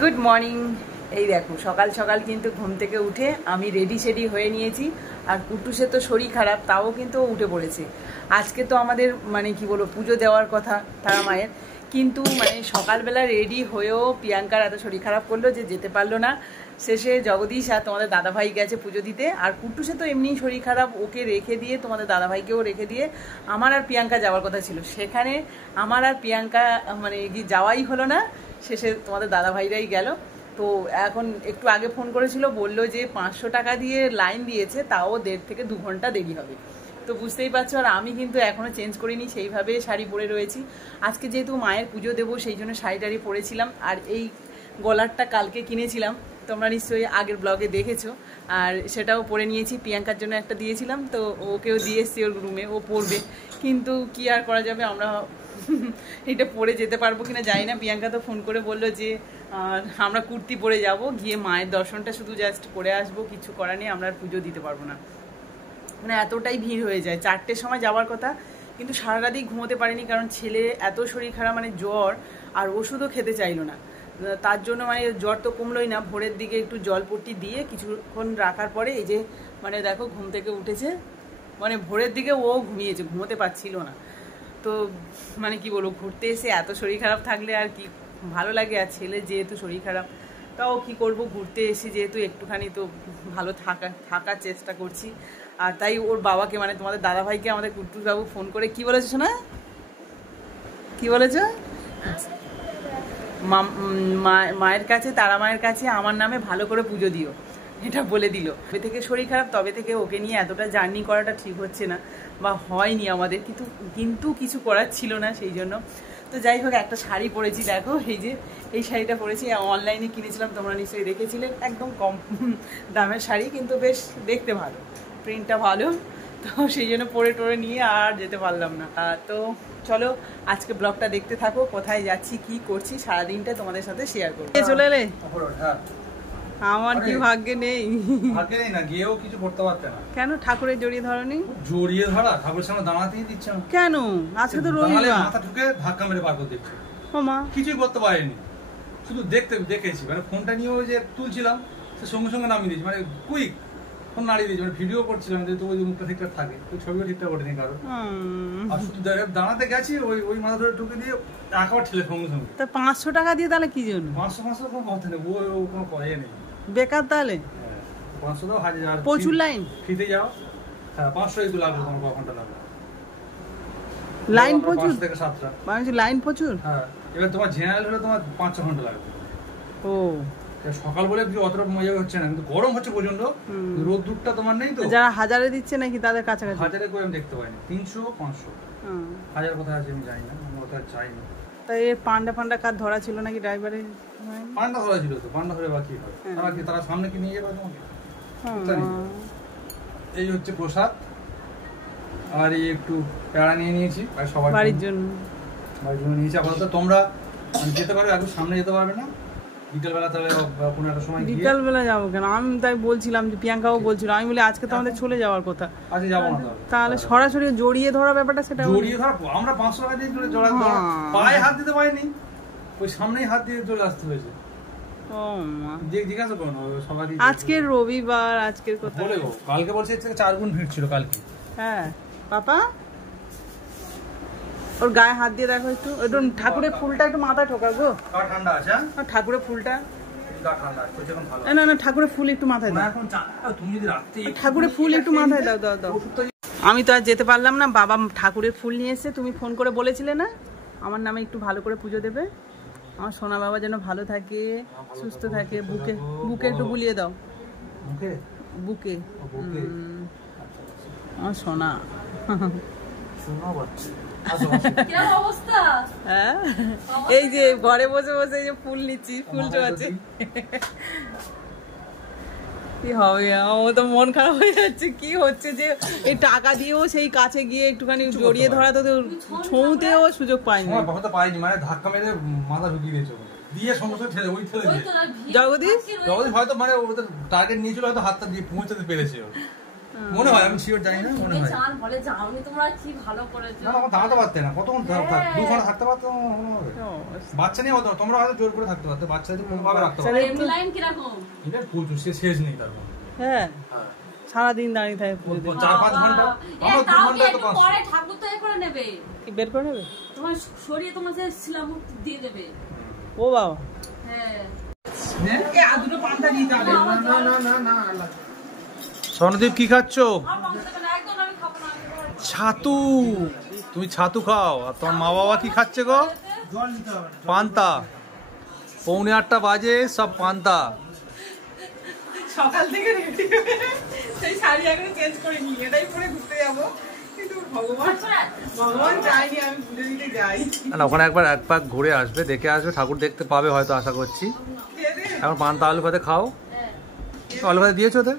Good morning. এই দেখো সকাল সকাল কিন্তু ঘুম থেকে উঠে আমি রেডি সেডি হয়ে নিয়েছি। আর কুটুসের তো শরীর খারাপ, তাও কিন্তু উঠে পড়েছে। আজকে তো আমাদের মানে কি বলবো পুজো দেওয়ার কথা তারা মায়ের, কিন্তু মানে সকালবেলা রেডি হয়েও প্রিয়াঙ্কার এত শরীর খারাপ করলো যে যেতে পারলো না। শেষে জগদীশ আর তোমাদের দাদাভাই গেছে পুজো দিতে। আর কুটুসে তো এমনি শরীর খারাপ, ওকে রেখে দিয়ে তোমাদের দাদাভাইকেও রেখে দিয়ে আমার আর প্রিয়াঙ্কা যাওয়ার কথা ছিল। সেখানে আমার আর প্রিয়াঙ্কা মানে কি যাওয়াই হলো না। শেষে তোমাদের দাদাভাইরাই গেল। তো এখন একটু আগে ফোন করেছিল, বললো যে 500 টাকা দিয়ে লাইন দিয়েছে, তাও 1.5 থেকে 2 ঘন্টা দেরি হবে। তো বুঝতেই পারছো। আর আমি কিন্তু এখনও চেঞ্জ করিনি, সেইভাবে শাড়ি পরে রয়েছি। আজকে যেহেতু মায়ের পুজো দেবো সেই জন্য শাড়ি টাড়ি পরেছিলাম। আর এই গলারটা কালকে কিনেছিলাম, তোমরা নিশ্চয়ই আগের ব্লগে দেখেছো। আর সেটাও পরে নিয়েছি, প্রিয়াঙ্কার জন্য একটা দিয়েছিলাম, তো ওকেও দিয়ে এসছি ওর রুমে, ও পরবে। কিন্তু কি আর করা যাবে, আমরা এটা পরে যেতে পারবো কিনা জানি না। প্রিয়াঙ্কা তো ফোন করে বললো যে আমরা কুর্তি পরে যাব, গিয়ে মায়ের দর্শনটা শুধু জাস্ট করে আসবো, কিছু করার নেই, আমরা আর পুজো দিতে পারবো না। মানে এতটাই ভিড় হয়ে যায়। 4টের সময় যাওয়ার কথা, কিন্তু সারা রাতেই ঘুমোতে পারিনি, কারণ ছেলে এত শরীর খারাপ, মানে জ্বর, আর ওষুধও খেতে চাইলো না। তার জন্য মানে জ্বর তো কমলোই না। ভোরের দিকে একটু জলপট্টি দিয়ে কিছুক্ষণ রাখার পরে এই যে মানে দেখো ঘুম থেকে উঠেছে। মানে ভোরের দিকে ও ঘুমিয়েছে, ঘুমোতে পারছিল না। তো মানে কি বলবো, ঘুরতে এসে এত শরীর খারাপ থাকলে আর কি ভালো লাগে। আর ছেলে যেহেতু শরীর খারাপ, তাও কি করব, ঘুরতে এসে যেহেতু একটুখানি তো ভালো থাকার চেষ্টা করছি। আর তাই ওর বাবাকে মানে তোমাদের দাদাভাইকে আমাদের কুট্টুসবাবু ফোন করে কি বলেছো না, কি বলেছো, মায়ের কাছে, তারা মায়ের কাছে আমার নামে ভালো করে পুজো দিও, এটা বলে দিল। তবে থেকে শরীর খারাপ, তবে থেকে ওকে নিয়ে এতটা জার্নি করাটা ঠিক হচ্ছে না, বা হয়নি আমাদের, কিন্তু কিছু করার ছিল না সেই জন্য। তো যাই হোক, একটা শাড়ি পরেছি দেখো, এই যে এই শাড়িটা পরেছি, অনলাইনে কিনেছিলাম, তোমরা নিশ্চয়ই দেখেছিলেন। একদম কম দামের শাড়ি, কিন্তু বেশ দেখতে ভালো, প্রিন্টটা ভালো। তো সেই জন্য পরে টরে নিয়ে আর যেতে পারলাম না। তো চলো আজকে ব্লগটা দেখতে থাকো, কোথায় যাচ্ছি কি করছি সারাদিনটা তোমাদের সাথে শেয়ার করবো। চলে এলে? আমার কি ভাগ্যে নেই? ভাগ্যে নেই না, গিয়েও কিছু করতে পারতে না। কেন ঠাকুরের জড়িয়ে ধরনি? জড়িয়ে ধরা, ঠাকুরের সামনে দাঁড়াতেই দিচ্ছে না। কেন? আজকে তো রবিবার। মাথা ঠুকে ধাক্কা মেরে পার করে দিচ্ছে। ও মা, কিছুই করতে পারিনি, শুধু দেখেছি। মানে ফোনটা নিয়ে ওই যে তুলছিলাম, সে সঙ্গে সঙ্গে নামিয়ে দিয়েছি, মানে কুইক ফোন নাড়িয়ে দিয়েছি। মানে ভিডিও করছিলাম, যেহেতু ওই মুখটা ঠিকঠাক থাকে, ওই ছবিও ঠিকঠাক ওঠেনি কারণ। আর শুধু দাঁড়াতে গেছি, ওই মাথা ধরে ঢুকে দিয়ে একেবারে ঠেলে সঙ্গে সঙ্গে। তা 500 টাকা দিয়ে তাহলে কি জন্য? 500 কোনো কথা নেই, ও কোনো কথাই নেই, বেকার। তাহলে 500 দাও, 1000 প্রচুর লাইন। ফিতে যাও। হ্যাঁ, 500 তো লাগবে তোমার, ক ঘন্টা লাগবে লাইন প্রচুর? 5 থেকে 7টা। মানে লাইন প্রচুর। হ্যাঁ, এবার তোমার জেনারেল হলে তোমার 5-6 ঘন্টা লাগবে। ও, সকাল বলে কিছু অতটা মজা হচ্ছে না, কিন্তু গরম হচ্ছে প্রচন্ড। রোদ দুধটা তোমার নেই তো। যারা 1000-এ দিচ্ছে নাকি তাদের কাছাকাছি? 1000-এ করে আমি দেখতে পাইনি, 300-500। 1000 কোথায় আছে আমি জানি না, আমি ওটা চাই না। তাই পান্ডা কার ধরা ছিল নাকি ড্রাইভারের? পান্ডা ধরা ছিল তো, পান্ডা ধরে বাকি হয়। তারা সামনে কি নিয়ে যাবে তোমাকে? এই হচ্ছে প্রসাদ, আর এই একটু পেয়ারা নিয়ে নিয়েছি সবার বাড়ির জন্য নিয়েছি। আপাতত তোমরা যেতে পারবে, একটু সামনে যেতে পারবে না বিকেলবেলা, তাহলে কোনো একটা সময় বিকালবেলা যাবো কেন? আমি তাই বলছিলাম যে প্রিয়াঙ্কাও বলছিল, আমি বলি আজকে তো আমাদের চলে যাওয়ার কথা। আজকে যাবো না তাহলে সরাসরি জড়িয়ে ধরা ব্যাপারটা, সেটা জড়িয়ে ধরা। আমরা 500 টাকা দিয়ে জড়া পায়ে হাত দিতে পারিনি, ওই সামনেই হাত দিয়ে চলে আসতে হয়েছে। ও মা, জিজ্ঞাসা করো না সবাই। আজকে রবিবার, আজকের কথা বলে গো, কালকে বলছে 4 গুণ ভিড় ছিল কালকে। হ্যাঁ পাপা, ওর গায়ে হাত দিয়ে দেখো একটু, একটু ঠাকুরের ফুলটা একটু মাথায় ঠোকা গো। ঠান্ডা আছে? ঠাকুরের ফুলটা ঠান্ডা, না ঠাকুরের ফুল একটু মাথায় দাও। তুমি যদি রাখতে ঠাকুরের ফুল একটু মাথায় দাও দাও দাও। আমি তো আর যেতে পারলাম না, বাবা ঠাকুরের ফুল নিয়ে এসে, তুমি ফোন করে বলেছিলে না আমার নামে একটু ভালো করে পুজো দেবে। আমার সোনা বাবা যেন ভালো থাকে, সুস্থ থাকে। বুকে একটু বুলিয়ে দাও, বুকে। আমার সোনা এই যে ঘরে বসে বসে এই যে ফুল নিচ্ছি, ফুল চোয়াচ্ছে। কি হবে, ও তো মন খারাপ হয়ে যাচ্ছে। কি হচ্ছে যে এই টাকা দিয়েও সেই কাছে গিয়ে একটুখানি জড়িয়ে ধরা, তো ছুঁতেও সুযোগ পাইনি। মানে ধাক্কা মেরে মাথা ঢুকিয়ে দিয়েছে দিয়ে, সমস্ত ঠেলে জগদীশ হয়তো মানে ওদের টার্গেট নিয়েছিল, হয়তো হাতটা দিয়ে পৌঁছাতে পেরেছে। মনে হয়, আমি শিওর জানি না, মনে হয়। চান বলে যাওনি তোমরা, কি ভালো করেছো। না আমার দাঁড়াতে পারতে না, কতক্ষণ 2 ঘন্টা থাকতে পারতো। বাচ্চা নিয়ে হতো, তোমরা হয়তো জোর করে থাকতে পারতো, বাচ্চাদের কোনোভাবে রাখতে পারতো। এমনি লাইন কিরকম? এটা প্রচুর, শেষ নেই তারপর। হ্যাঁ সারাদিন দাঁড়িয়ে থাকে 4-5 ঘন্টা, আমরা 2 ঘন্টা তো পাস। পরে ঠাকুর তো করে নেবে, কি বের করে নেবে তোমার সরিয়ে তোমার যে শিলামুখ দিয়ে দেবে। ও বাবা হ্যাঁ এ আদুটো পান্তা দিতে হবে না স্বর্ণদীপ কি খাচ্ছো? একদম আমি খাবো না। ছাতু। তুমি ছাতু খাও। আর তোমার মা বাবা কি খাচ্ছে গো? পান্তা। 7:45 বাজে, সব পান্তা। সকাল থেকে রেডি সেই শাড়ি এখনো চেঞ্জ করিনি, এটাই পরে ঘুরতে যাবো, কিন্তু ভগবান চাইনি আমি পুজো দিতে যাই। না ওখানে একবার এক পাক ঘুরে আসবে, দেখে আসবে, ঠাকুর দেখতে পাবে হয়তো, আশা করছি। এখন পান্তা আলু ভাতে খাও। আলু ভাতে দিয়েছো ওদের?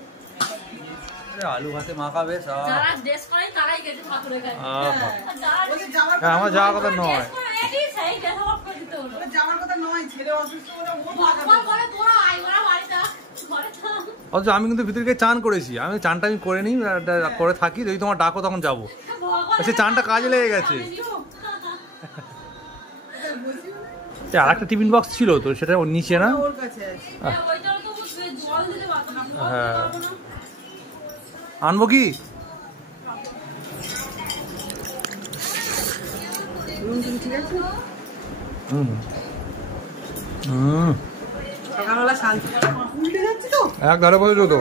আলু ভাতে মাখাবে সব। যারা ড্রেস করে তারাই গেছে ঠাকুরের কাছে। হ্যাঁ আমার যাওয়ার কথা নয়। যাওয়ার কথা নয়, ছেলে অসুস্থ হলে অথচ আমি কিন্তু ভিতরে গিয়ে চান করেছি। আমি চানটা আমি করে নিই, করে থাকি, যদি তোমার ডাকো তখন যাবো। সে চানটা কাজে লেগে গেছে। আর একটা টিফিন বক্স ছিল তো, সেটা ওর নিচে না? ওর কাছে আছে। হ্যাঁ আনবো কি? ঠিক আছে হুম সকালবেলা শান্তি উল্টে যাচ্ছে তো, এক ধারে বসেছো তো।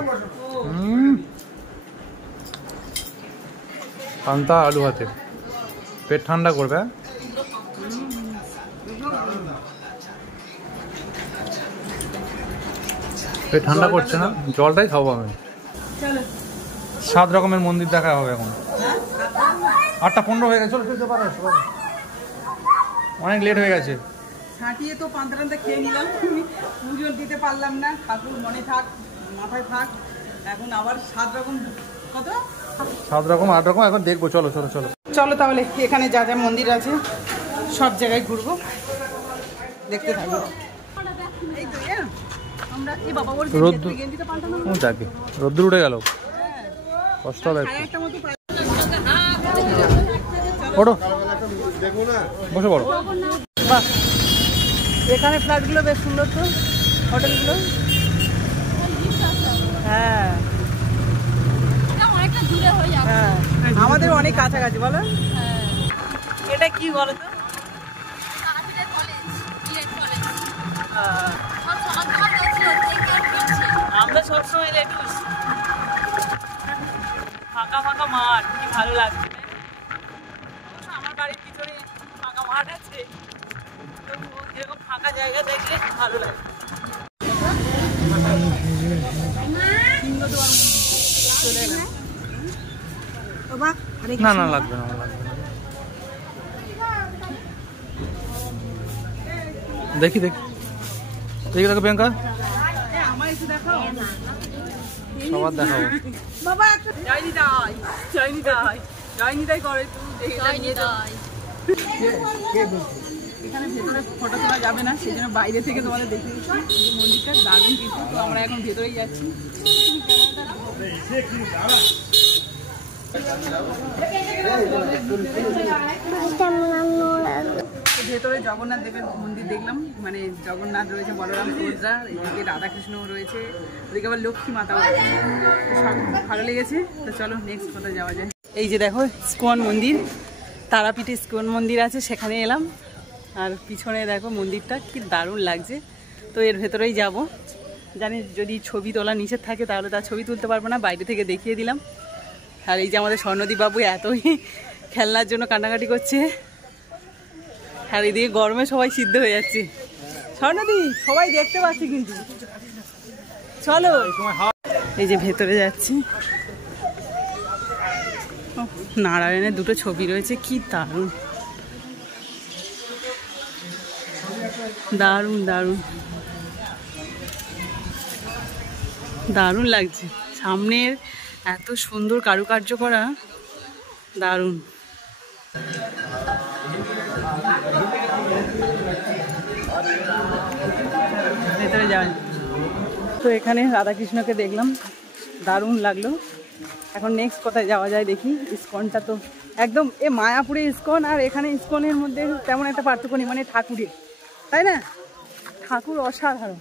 পান্তা আলু ভাতে পেট ঠান্ডা করবে। পেট ঠান্ডা করছে না, জলটাই খাবো আমি। চলো 7 রকমের মন্দির দেখা হবে এখন। 8:15 হয়ে গেছে, চলো চলতে পারো, অনেক লেট হয়ে গেছে। ছাটিয়ে তো পান্তা টান্তা খেয়ে নিলাম, পুজো দিতে পারলাম না, ঠাকুর মনে থাক মাথায় থাক। এখন আবার 7 রকম, কত 7 রকম 8 রকম এখন দেখবো। চলো চলো চলো চলো তাহলে এখানে যা যা মন্দির আছে সব জায়গায় ঘুরবো, দেখতে থাকবো। এই তো আমরা এই বাবা বলছে রোদ্দুর গেঞ্জিটা পাল্টানো যাকে রোদ্দুর উঠে গেল, কষ্ট হবে একটু। একটা মতো ওঠো বসে পড়ো। বাহ এখানে ফ্ল্যাটগুলো বেশ সুন্দর তো, হোটেলগুলো। হ্যাঁ অনেকটা দূরে হয়ে যাবে। হ্যাঁ আমাদের অনেক কাছাকাছি বলো। এটা কি বলো তো? আমরা সবসময় লেট করছি। ফাঁকা ফাঁকা মাঠ, কি ভালো লাগছে। আমার বাড়ির পিছনে ফাঁকা মাঠ আছে, এরকম ফাঁকা জায়গা দেখলে ভালো লাগে। না না লাগবে না, লাগবে না। দেখি দেখি দেখি দেখো প্রিয়াঙ্কা, সবার দেখাবো। বাবা জয়নি দাই, জয়নি দাই, জয়নি দাই করে এখানে ভেতরে ফটো তোলা যাবে না, সেই জন্য বাইরে থেকে তোমাদের দেখিয়ে দিচ্ছি। এই মন্দিরটা দারুণ কিছু, তো আমরা এখন ভেতরেই যাচ্ছি। ভেতরে জগন্নাথ দেবের মন্দির দেখলাম, মানে জগন্নাথ রয়েছে, বলরাম সুভদ্রা, এদিকে রাধাকৃষ্ণ রয়েছে, ওদিকে আবার লক্ষ্মী মাতাও রয়েছে, সব ভালো লেগেছে। তো চলো নেক্সট কোথায় যাওয়া যায়। এই যে দেখো ইস্কন মন্দির, তারাপীঠে ইস্কন মন্দির আছে, সেখানে এলাম। আর পিছনে দেখো মন্দিরটা কি দারুণ লাগছে। তো এর ভেতরেই যাব। জানি যদি ছবি তোলা নিষেধ থাকে তাহলে তার ছবি তুলতে পারবো না, বাইরে থেকে দেখিয়ে দিলাম। আর এই যে আমাদের স্বর্ণদীপ বাবু এতই খেলনার জন্য কান্নাকাটি করছে, আর এদিকে গরমে সবাই সিদ্ধ হয়ে যাচ্ছে। স্বর্ণদীপ সবাই দেখতে পাচ্ছি কিন্তু, চলো। এই যে ভেতরে যাচ্ছি, নারায়ণের 2টো ছবি রয়েছে, কি দারুণ দারুণ দারুণ দারুণ লাগছে। সামনের এত সুন্দর কারুকার্য করা, দারুণ। ভেতরে যাওয়া। তো এখানে রাধাকৃষ্ণকে দেখলাম, দারুণ লাগলো। এখন নেক্সট কোথায় যাওয়া যায় দেখি। ইসকনটা তো একদম মায়াপুরে ইসকন আর এখানে ইসকনের মধ্যে তেমন একটা পার্থক্য নেই, মানে ঠাকুরের, তাই না? ঠাকুর অসাধারণ,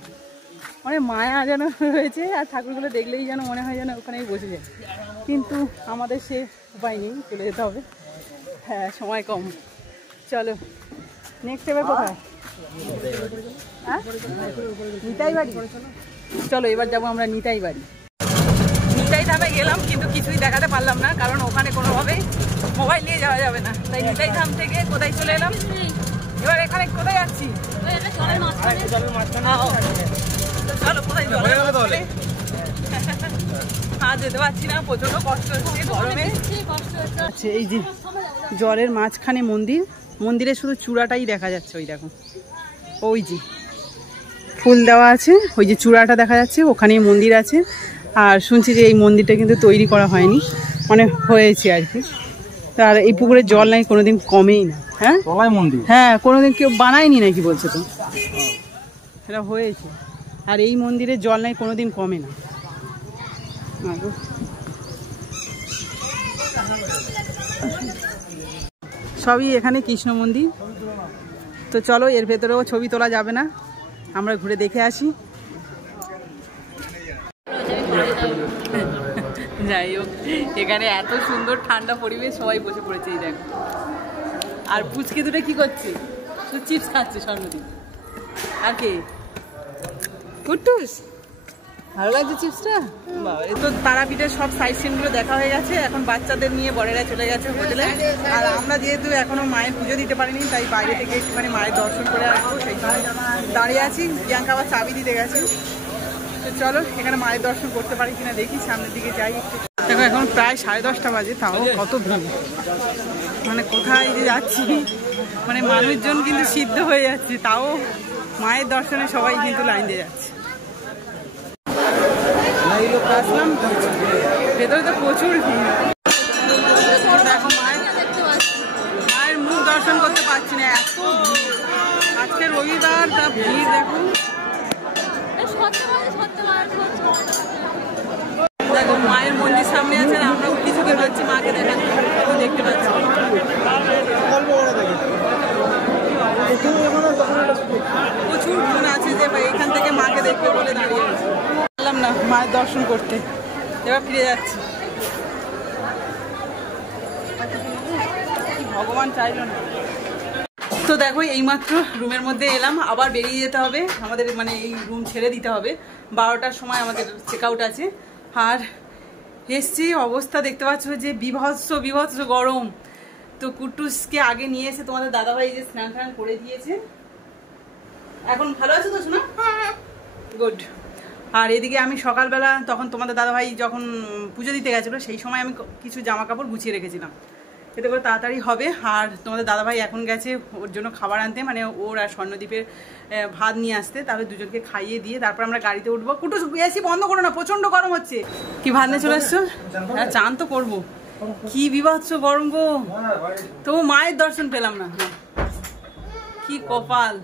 মানে মায়া যেন রয়েছে, আর ঠাকুরগুলো দেখলেই যেন মনে হয় যেন ওখানেই বসে যায়, কিন্তু আমাদের সে উপায় নেই, চলে যেতে হবে। হ্যাঁ, সময় কম। চলো নেক্সট এবার কোথায়? হ্যাঁ, নিতাই বাড়ি। চলো এবার যাবো আমরা নিতাই বাড়ি। নিতাই ধামে গেলাম কিন্তু কিছুই দেখাতে পারলাম না, কারণ ওখানে কোনোভাবেই মোবাইল নিয়ে যাওয়া যাবে না, তাই নিতাই ধাম থেকে কোথায় চলে এলাম। এবার এখানে কোথায় যাচ্ছি? চলো কোথায় জলে হ্যাঁ যেতে পারছি না, প্রচন্ড কষ্ট হচ্ছে গরমে। আচ্ছা, এই যে জলের মাঝখানে মন্দির, মন্দিরে শুধু চূড়াটাই দেখা যাচ্ছে। ওই দেখো, ওই যে ফুল দেওয়া আছে, ওই যে চূড়াটা দেখা যাচ্ছে, ওখানেই মন্দির আছে। আর শুনছি যে এই মন্দিরটা কিন্তু তৈরি করা হয়নি, মানে হয়েছে আর কি। আর এই পুকুরের জল নাকি কোনোদিন কমেই না। হ্যাঁ মন্দির, হ্যাঁ কোনোদিন কেউ বানায়নি নাকি বলছে, তো এটা হয়েছে। আর এই মন্দিরের জল নাকি কোনোদিন কমে না। সবই এখানে কৃষ্ণ মন্দির। তো চলো এর ভেতরেও ছবি তোলা যাবে না, আমরা ঘুরে দেখে আসি। যাই হোক, এখানে এত সুন্দর ঠান্ডা পরিবেশ, সবাই বসে পড়েছে। এই দেখো, আর পুচকে দুটো কি করছে? শুধু চিপস খাচ্ছে স্বর্ণদীপ। আর কে? কুট্টুস, ভালো লাগছে চিপসটা? বাবা, এই তো তারাপীঠের সব সাইড সিনগুলো দেখা হয়ে গেছে। এখন বাচ্চাদের নিয়ে বড়েরা চলে গেছে হোটেলে, আর আমরা যেহেতু এখনো মায়ের পুজো দিতে পারিনি, তাই বাইরে থেকে একটুখানি মায়ের দর্শন করে আসবো, সেই সময় দাঁড়িয়ে আছি। প্রিয়াঙ্কা আবার চাবি দিতে গেছে। তো চলো এখানে মায়ের দর্শন করতে পারি কিনা দেখি, সামনের দিকে যাই একটু। দেখো এখন প্রায় 10:30 বাজে, তাও কত ভিড়, মানে কোথায় যে যাচ্ছি, মানে মানুষজন কিন্তু সিদ্ধ হয়ে যাচ্ছে, তাও মায়ের দর্শনে সবাই কিন্তু লাইন দিয়ে যাচ্ছে। আসলাম, ভেতরে তো প্রচুর ভিড়। দেখো মায়ের মুখ দর্শন করতে পারছি না, এত আজকে রবিবার, তা ভিড় দেখো। দেখো মায়ের মন্দির সামনে আছে, আমরাও কিছুকে পাচ্ছি মাকে দেখাচ্ছি, দেখতে পাচ্ছি। প্রচুর জন আছে যে ভাই এখান থেকে মাকে দেখবে বলে দাঁড়িয়ে বললাম না মায়ের দর্শন করতে। এবার ফিরে যাচ্ছি, ভগবান চাইল না। তো দেখো এইমাত্র রুমের মধ্যে এলাম, আবার বেরিয়ে যেতে হবে আমাদের, মানে এই রুম ছেড়ে দিতে হবে। 12টার সময় আমাদের চেক আউট আছে। আর এসছি, অবস্থা দেখতে পাচ্ছ যে বিভৎস গরম। তো কুট্টুসকে আগে নিয়ে এসে তোমাদের দাদাভাই যে স্নান টান করে দিয়েছে। এখন ভালো আছে তো শোনা? গুড। আর এদিকে আমি সকালবেলা, তখন তোমাদের দাদাভাই যখন পুজো দিতে গেছিলো, সেই সময় আমি কিছু জামা কাপড় গুছিয়ে রেখেছিলাম, এতে করে তাড়াতাড়ি হবে। আর তোমাদের দাদাভাই এখন গেছে ওর জন্য খাবার আনতে, মানে ওর আর স্বর্ণদ্বীপের ভাত নিয়ে আসতে, তাহলে দুজনকে খাইয়ে দিয়ে তারপর আমরা গাড়িতে উঠবো। কুটুস এসি বন্ধ করো না, প্রচন্ড গরম হচ্ছে। কি ভাত নিয়ে চলে এসছো? হ্যাঁ চান তো করবো, কি বিভৎস গরম গো, তবু মায়ের দর্শন পেলাম না। কি কপাল,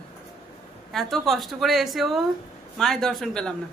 এত কষ্ট করে এসেও মায়ের দর্শন পেলাম না।